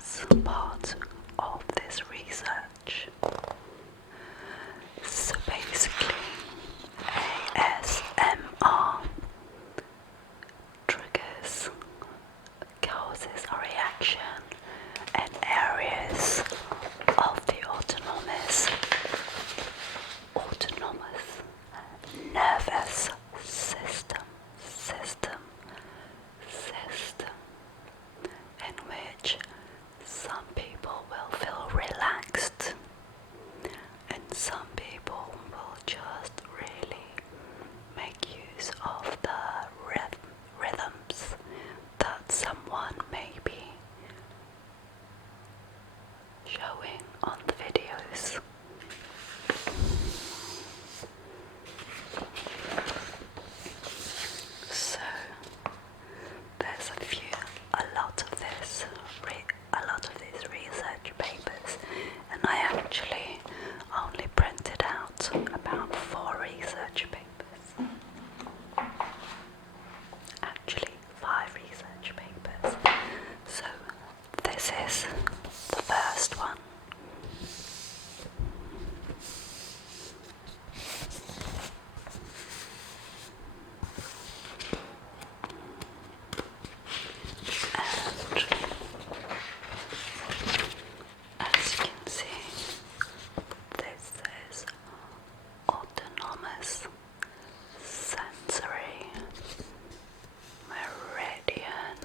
as part of this research. So basically, ASMR causes a reaction in areas of the autonomous nervous system, in which some people will feel relaxed and some people will just really make use of the rhythms that someone may be showing on the videos. So there's a lot of these research papers, and I actually only printed out about 4 research papers. Actually, 5 research papers. So this is the first one. And as you can see, this is autonomous sensory meridian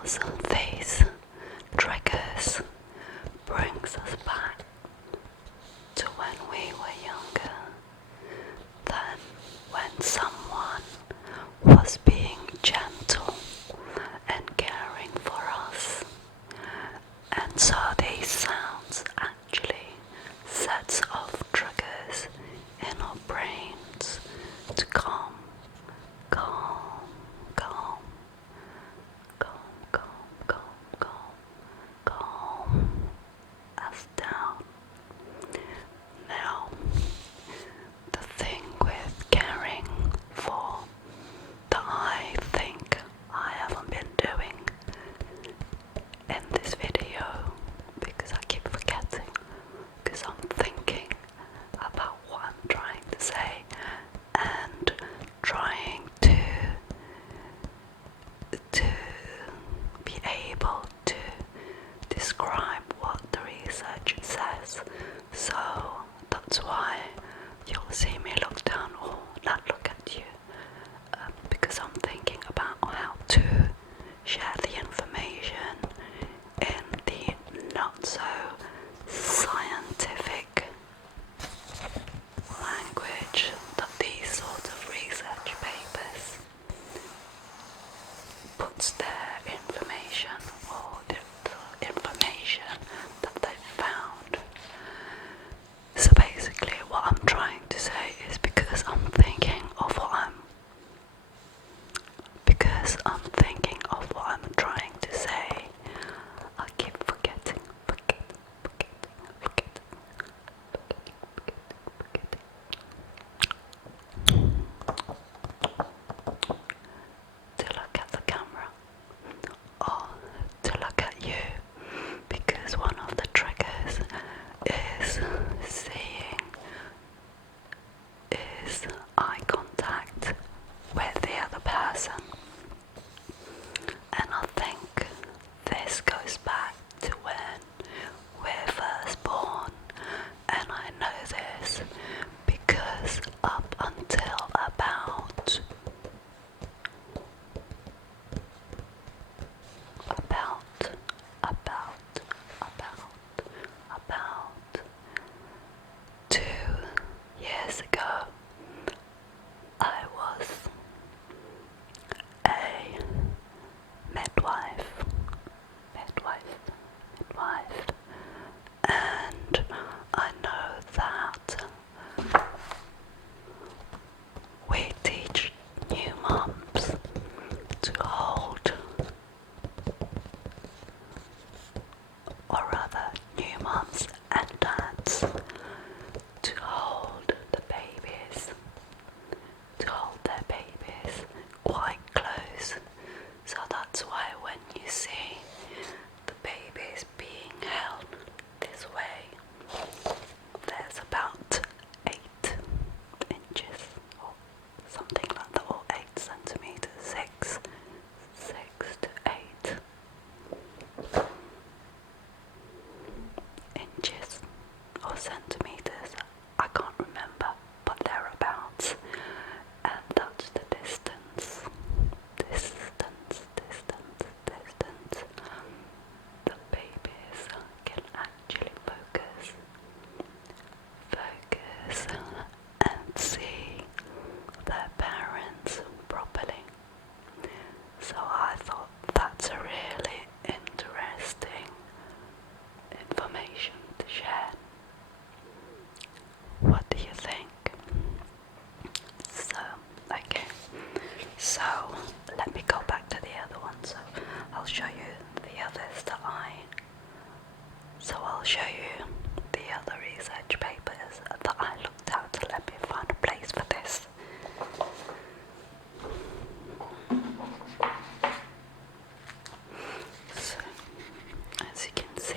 because these triggers brings us back to when we were younger, then when someone was being gentle and caring for us, and so these sounds actually sets off triggers in our brains to calm, calm, calm, calm, calm, calm, calm us down. Now, the thing with caring for that I think I haven't been doing in this video, because I keep forgetting, because I'm thinking about what I'm trying to say and trying to be able to describe what the research says. So that's why you'll see me look down or not look at you, because I'm thinking about how to share the information in the not so scientific language that these sorts of research papers puts their information, or the information that they found. So basically what I'm trying to say is, because I'm thinking of what I'm trying to say, I keep forgetting. To look at the camera or to look at you, because one of the triggers is eye contact with the other person. And I think this goes back to when we're first born, and I know this because up until about 2 years ago, I was a midwife, and I know that we teach new mums to hold, or rather new mums and dads, to hold their babies quite close. So that's why when you see the babies being held this way, there's about 8 inches or something like that, or 8 centimeters, 6 to 8 inches or centimeters, I can't remember, but thereabouts, and that's the distance the babies can actually focus and see their parents properly. So I thought that's a really interesting information to share. What do you think? So let me go back to the other one. So I'll show you the others I'll show you the other research papers that I looked at. So let me find a place for this. So, as you can see,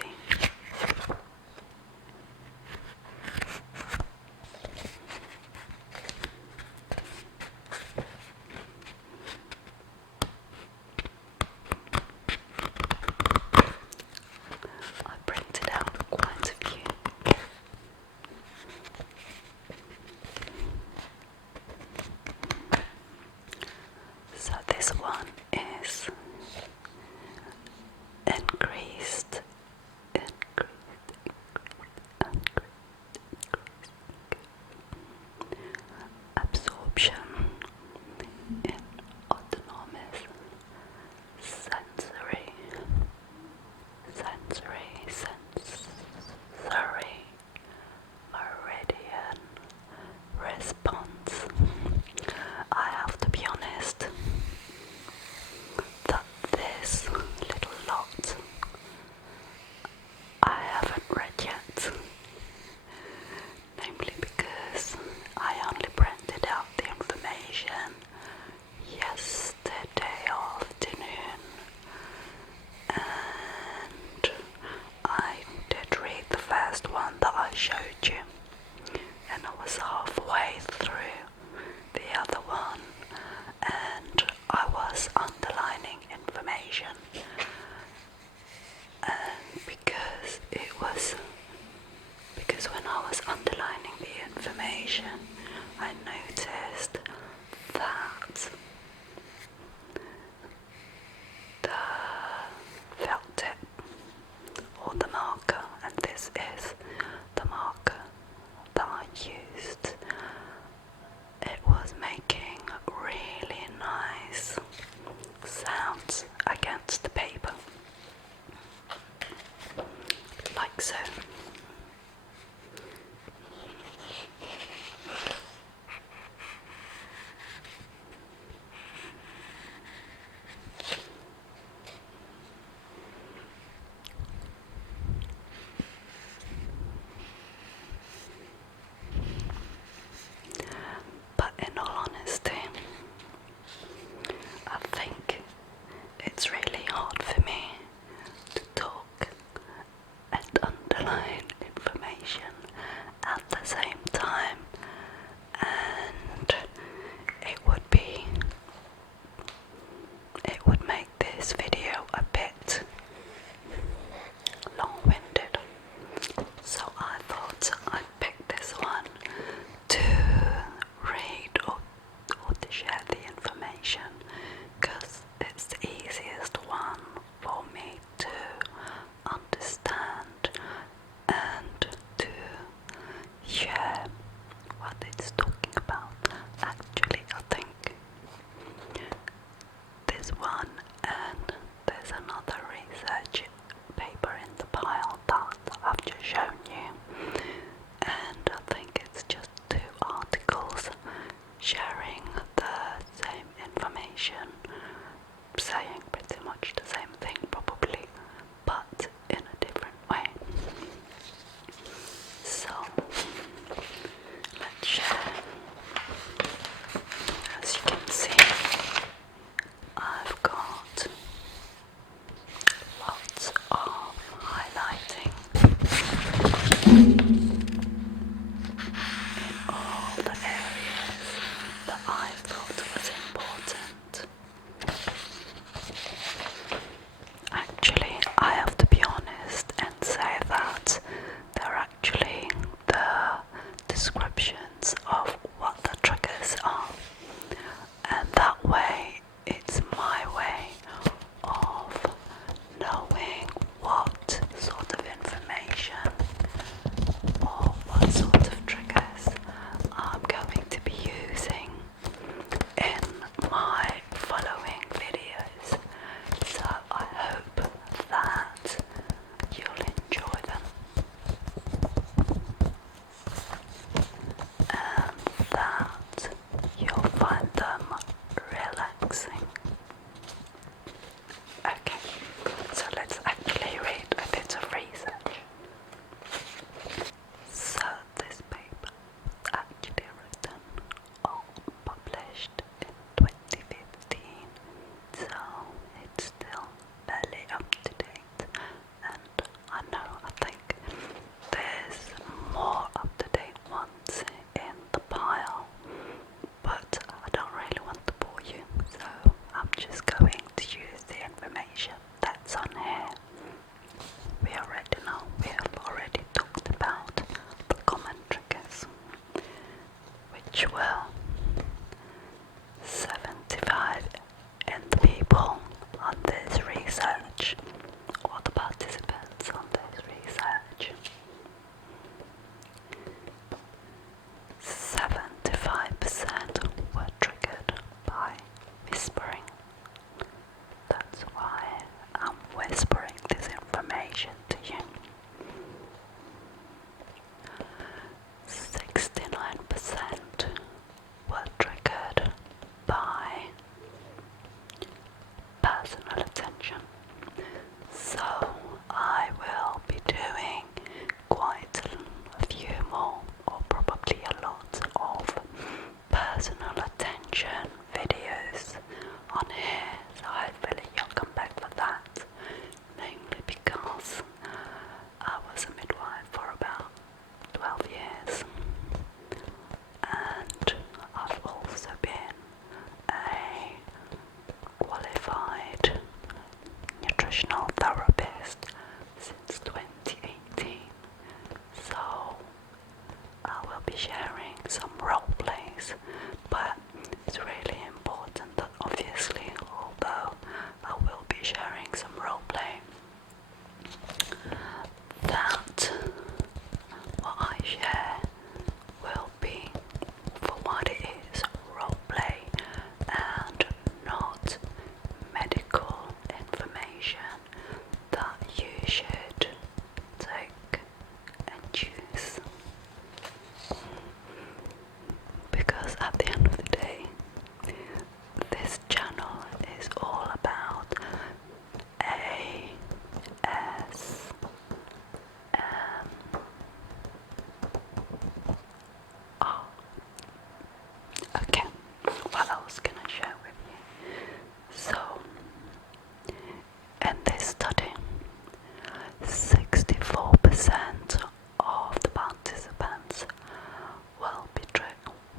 I printed out quite increased absorption in autonomous sensory meridian response. I have to be honest that this little lot I haven't read yet, namely because I only printed out the information yesterday afternoon, and I did read the first one that I showed you, and I was halfway through the other one, and I was underlining information, and because when I was underlining the information, I noticed that the felt tip or the marker, and this is the marker, professional therapist since 2018, so I will be sharing some role plays, but it's really important that obviously, although I will be sharing some role play, that what I share will be for what it is, role play, and not medical information that you should take and choose. Because at the end of the day, this channel is all about ASMR. Okay, what else can I share with you? So, in this study, 64% of the participants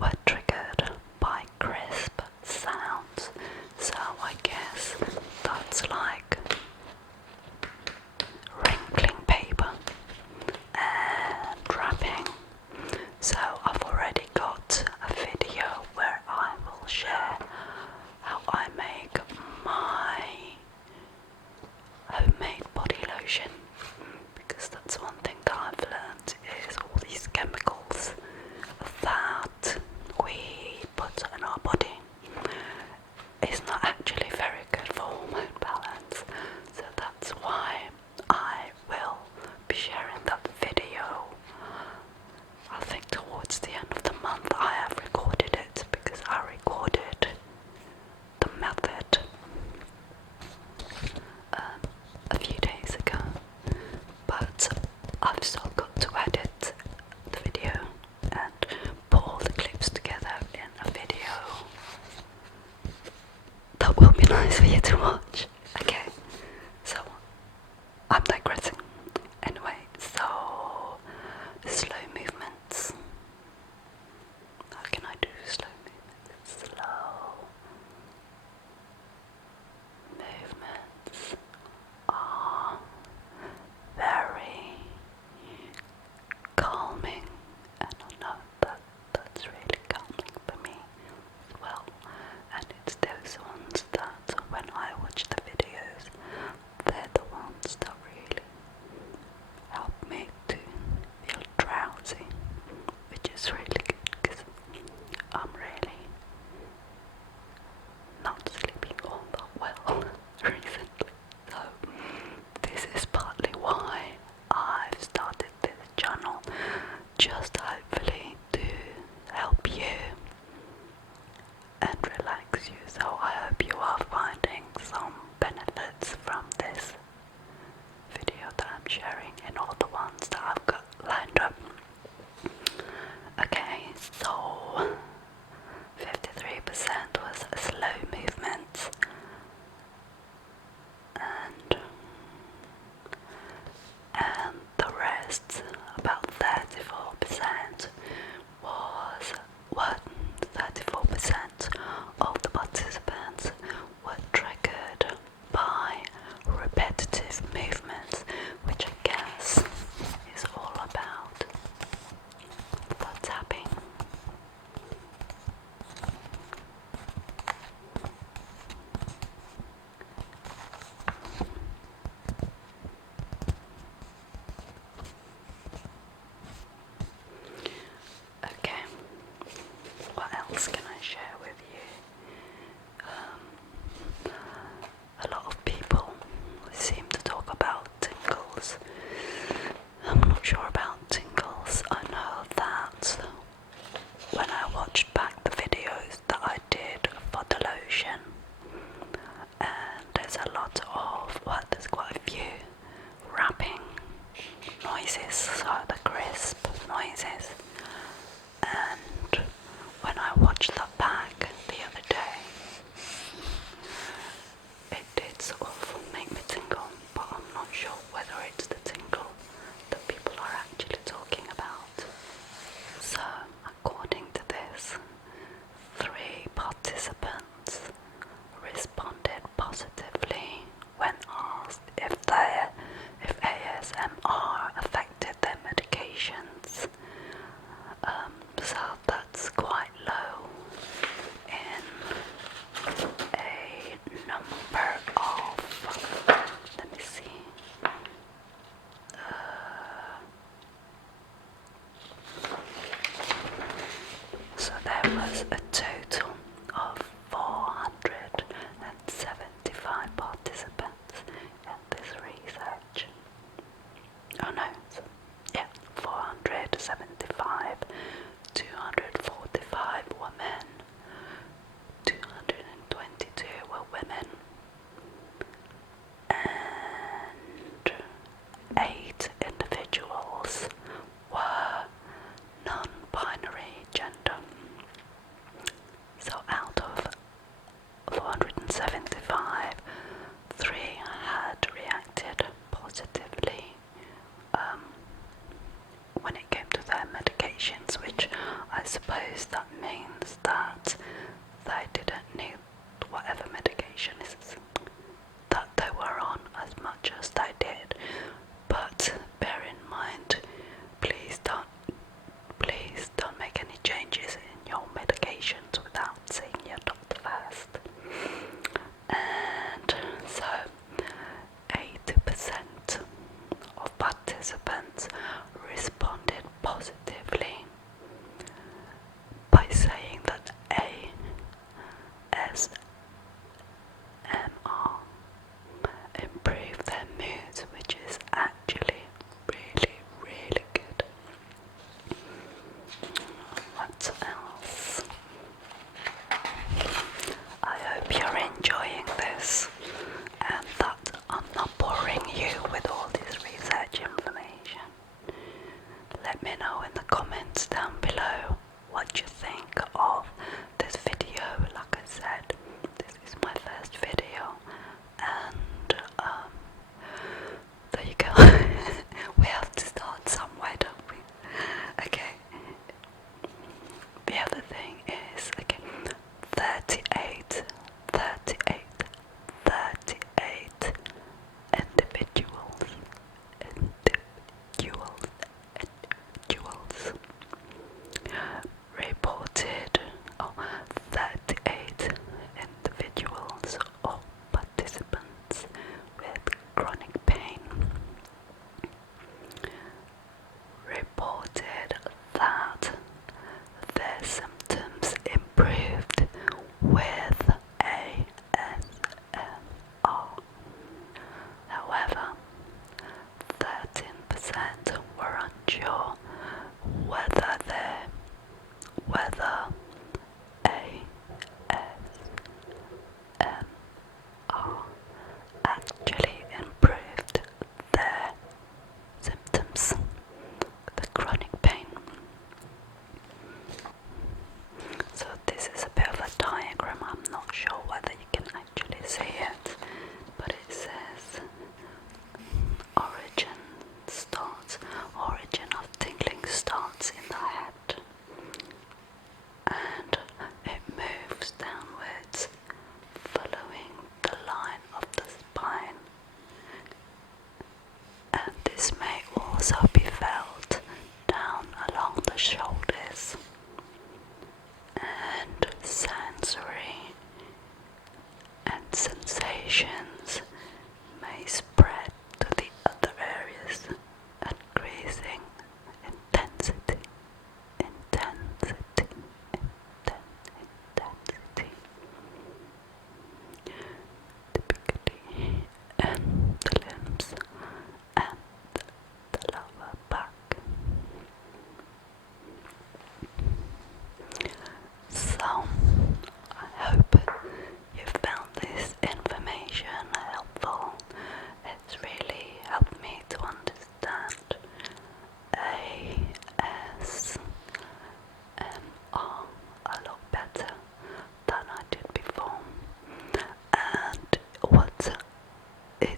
were triggered by crisp sounds. So I guess that's like wrinkling paper and wrapping. So I've already got a video where I will share how I make my homemade body lotion, because that's one thing that I've learned is all these chemicals that we put in our body is not actually very good for hormone balance. So that's why I will be sharing that video. I think towards the end of the month I have recorded it, because I recorded the method a few days ago.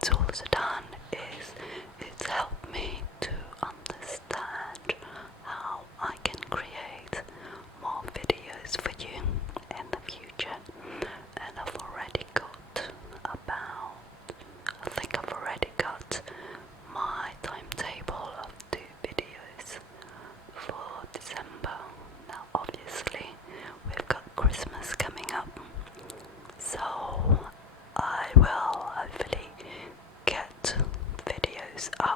it's also done is it's helped me to understand how I can create more videos for you in the future. And I've already got I think I've already got my timetable of 2 videos for December. Now obviously we've got Christmas coming up, so I will hopefully get videos up